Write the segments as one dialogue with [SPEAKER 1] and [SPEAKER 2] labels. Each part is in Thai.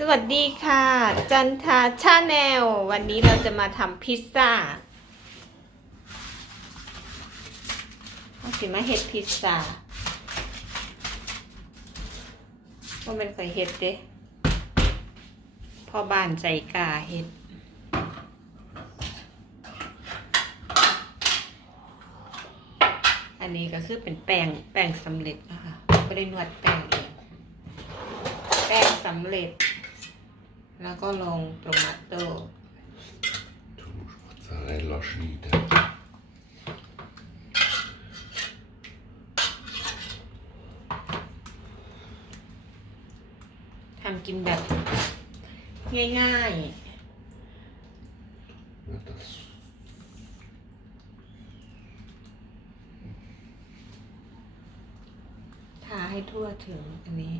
[SPEAKER 1] สวัสดีค่ะ จันทาชาแนล วันนี้เราจะมาทำพิซซ่าเอาสิมาเฮ็ดพิซซ่าว่ามันเคยเฮ็ดเด้พ่อบ้านใจกาเฮ็ดอันนี้ก็คือเป็นแป้งแป้งสำเร็จนะคะไม่ได้นวดแป้งเองแป้งสำเร็จ แล้วก็ลงโตมาโต้
[SPEAKER 2] Mozzarella schneidet.
[SPEAKER 1] ทำกินแบบ ง่าย
[SPEAKER 2] Ja, das
[SPEAKER 1] ๆ ทาให้ทั่วถึงอันนี้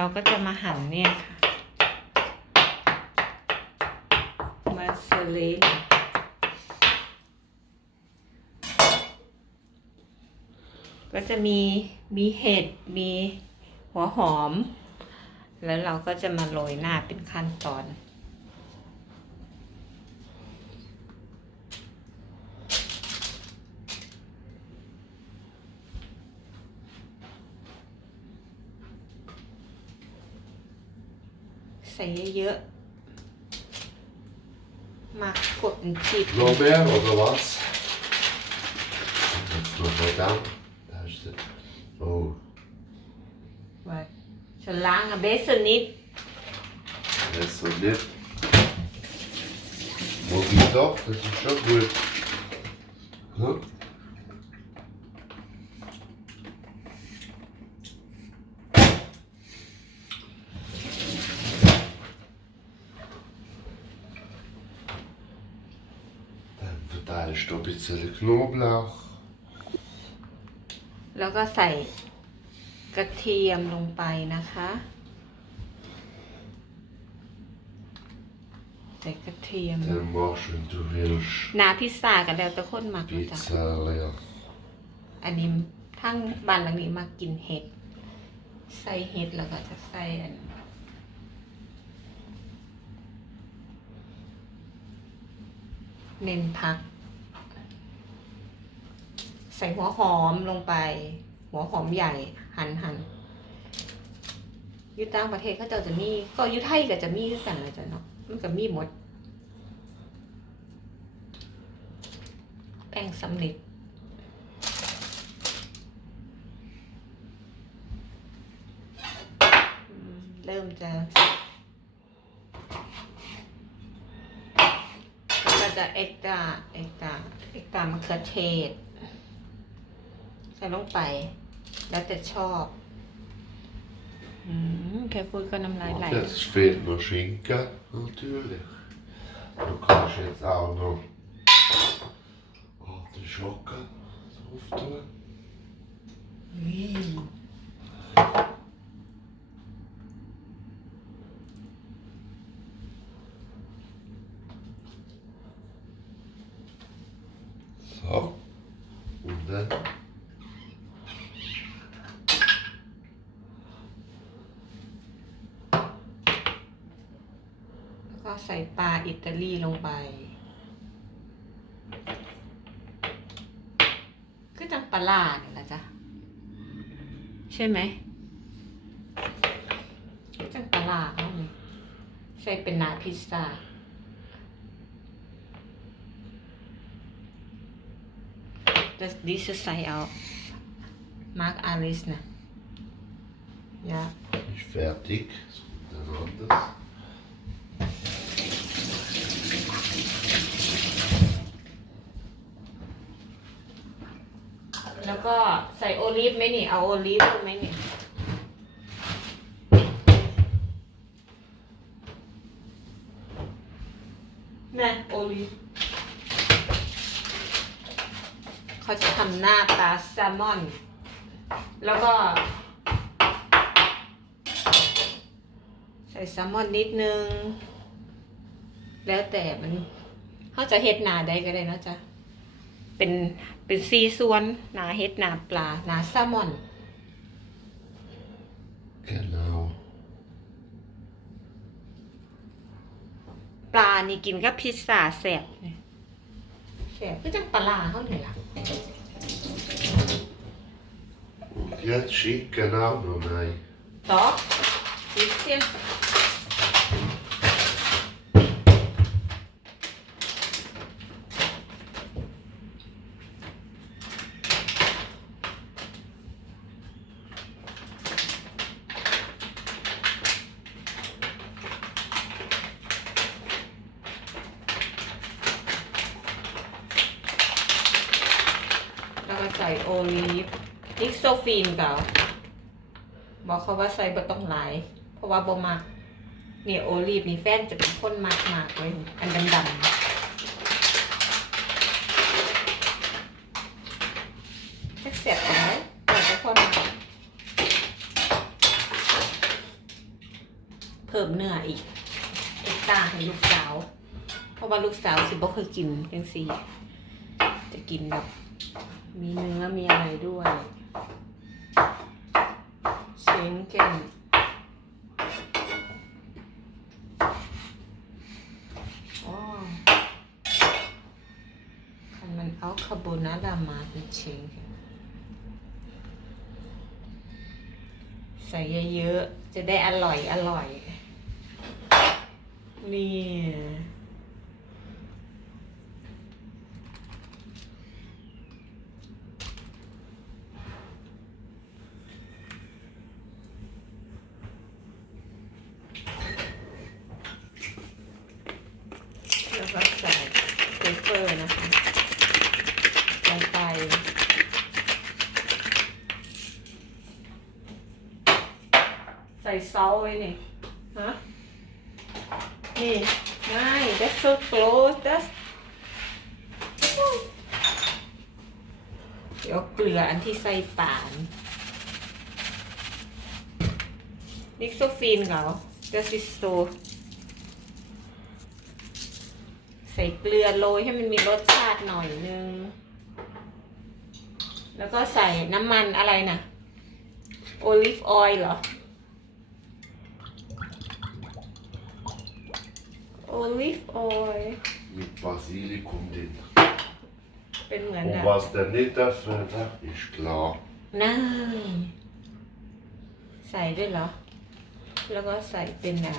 [SPEAKER 1] เราก็จะมาหั่นเนี่ยค่ะ มาสเลนก็จะมีมีเห็ด มีหัวหอม แล้วเราก็จะมาโรยหน้าเป็นขั้นตอน ใส่เยอะๆมากดเป็นชีด
[SPEAKER 2] Blåbär oder was? Jetzt noch mal da. Da ist der. Oh,
[SPEAKER 1] ไว้ฉันล้างอะเบสนิด
[SPEAKER 2] das ist so nicht. Mag ich doch, das ist schon gut. Ja. Dann verteilst du ein bisschen Knoblauch.
[SPEAKER 1] แล้วก็ใส่กระเทียมลงไปนะคะ ใส่กระเทียม
[SPEAKER 2] Dann machst du, wenn du willst,
[SPEAKER 1] นาพิซซ่ากันแล้วแต่คนมักนะจ๊ะ
[SPEAKER 2] Pizza leer.
[SPEAKER 1] อันนี้ทั้งบ้านหลังนี้มากินเห็ด ใส่เห็ดแล้วก็จะใส่อัน เน้นพัก ใส่หัวหอมลงไป หัวหอมใหญ่หันหันอยู่ต่างประเทศเขาเจะจะมีก็อยู่ไทยก็จะมีคือกันเลยจ้ะเนาะมันก็มีหมด แป้งสำเร็จเริ่มจะก็จะเอ็กตาเอ็กตาเอ็กตามะเขือเทศ ใส่ลงไป แล้วแต่ชอบอืมแค่พูดก็น้ำลายไหล
[SPEAKER 2] Jetzt fehlt noch Schinken, natürlich. Du kannst jetzt auch noch Artischocken drauf tun. So. Und dann
[SPEAKER 1] แล้วก็ ใส่ปลาอิตาลีลงไปก็จังปลาเนี่ยละจ้ะใช่ไหมก็จังปลาเขาเนี่ยใส่เป็นหนาพิซซ่า Das diese sei auch mag alles ne ja
[SPEAKER 2] ist fertig. Das kommt dann
[SPEAKER 1] แล้วก็ใส่โอลิฟไหมนี่ เอาโอลิฟลงไหมนี่ แม่โอลิฟเขาจะทำหน้าตาแซลมอน แล้วก็ ใส่แซลมอนนิดนึง แล้วแต่มันเขาจะเฮ็ดหนาได้ก็ได้นะจ๊ะ เป็นเป็นซีส่วนหนาเฮ็ดหนาปลาหนาแซลมอน
[SPEAKER 2] Genau.
[SPEAKER 1] ปลานี่กินกับพิซซ่าแซ่บเนี่ยแซ่บก็จังปลาร้าเขาเนี่ยล่ะ
[SPEAKER 2] Und jetzt Chicken auch noch rein.
[SPEAKER 1] Doch, bisschen. แล้วก็ใส่โอลีฟนิกโซฟีนเก่าบอกเขาว่าใส่บะต้องหลาย เพราะว่าบมักเนี่ยโอลีฟนี่แฟนจะเป็นคนมักมากเลยอันดำๆจักเสียบเอาไว้แต่ทุกคนเพิ่มเนื้ออีกอ็กตาให้ลูกสาว เพราะว่าลูกสาวสิบ่เคยกินจังซี่จะกินแบบ มีเนื้อมีอะไรด้วยเชงเก้นอ๋อคันมันเอาคาโบนารามาเป็นเชงเก้นใส่เยอะๆ จะได้อร่อยอร่อย นี่ แล้วก็ใส่เปเปอร์นะคะลงไป ใส่ซอสไว้นี่ฮะนี่ง่าย that's so close that's เดี๋ยวเกลืออันที่ใส่ปานนิกโซฟีนเหรอ that's is so ใส่เกลือโรยให้มันมีรสชาติหน่อยนึง แล้วก็ใส่น้ำมันอะไรนะโอลิฟออยล์เหรอ โอลิฟออยล์
[SPEAKER 2] Mit Basilikum drin.
[SPEAKER 1] เป็นเหมือน
[SPEAKER 2] Und
[SPEAKER 1] แบบ
[SPEAKER 2] was der nicht darf, das ist klar.
[SPEAKER 1] น่ายใส่ด้วยเหรอ แล้วก็ใส่เป็นอ่า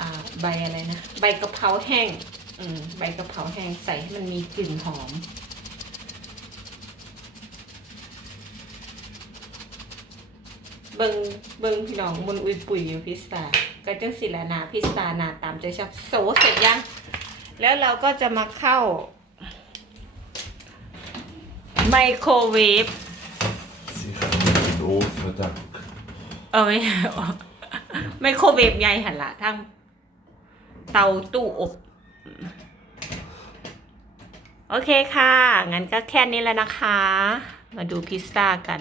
[SPEAKER 1] อ่าใบอะไรนะ ใบกะเพราแห้ง อืม ใบกะเพราแห้งใส่ให้มันมีกลิ่นหอม เบิงเบิงพี่น้องมันอุยปุ๋ยอยู่พิซซ่า ก็จังสิละนาพิซซ่าหนาตามใจชอบโซเสร็จยัง แล้วเราก็จะมาเข้า ไมโครเวฟ
[SPEAKER 2] Sicher den Ofen dank.
[SPEAKER 1] เออไม่ใช่ไมโครเวฟใหญ่หันละทั้งเตาตู้อบ โอเคค่ะ งั้นก็แค่นี้แล้วนะคะ มาดูพิซซ่ากัน